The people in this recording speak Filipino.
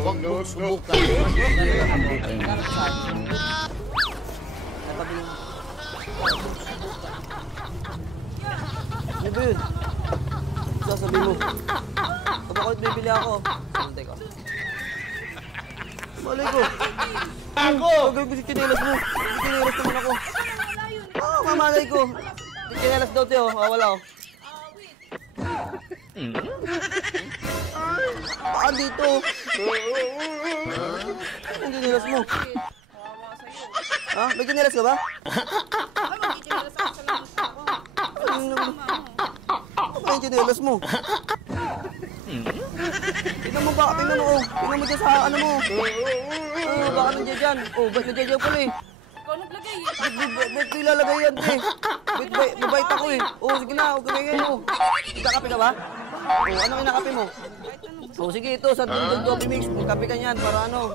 Huwag mong subukan. Ano ba yun? Sasabihin mo. Bakit bibili ako? Santay ko. Malay ko. Ako! Huwag ko si chinelas mo. Chinelas naman ako. Oo, mamalay ko. Si chinelas daw, Teo. Wala ako. Baka dito. Ang chinelas mo. Ha? May chinelas ka ba? Ano yung chinelas mo? Tingnan mo ba? Tingnan mo, oh. Tingnan mo dyan sa ano mo. Baka nandiyan dyan. Oh, ba't nandiyan dyan pala eh? Ikaw naglagay eh. Ba't ilalagay yan, te? Mabait ako eh. Oh, sige na, huwag kamay mo. Nagkakape ka ba? Oh, ano kinakape mo? Oh, sige, ito, sa Dundon Coffee Mix. Magkape ka niyan para ano.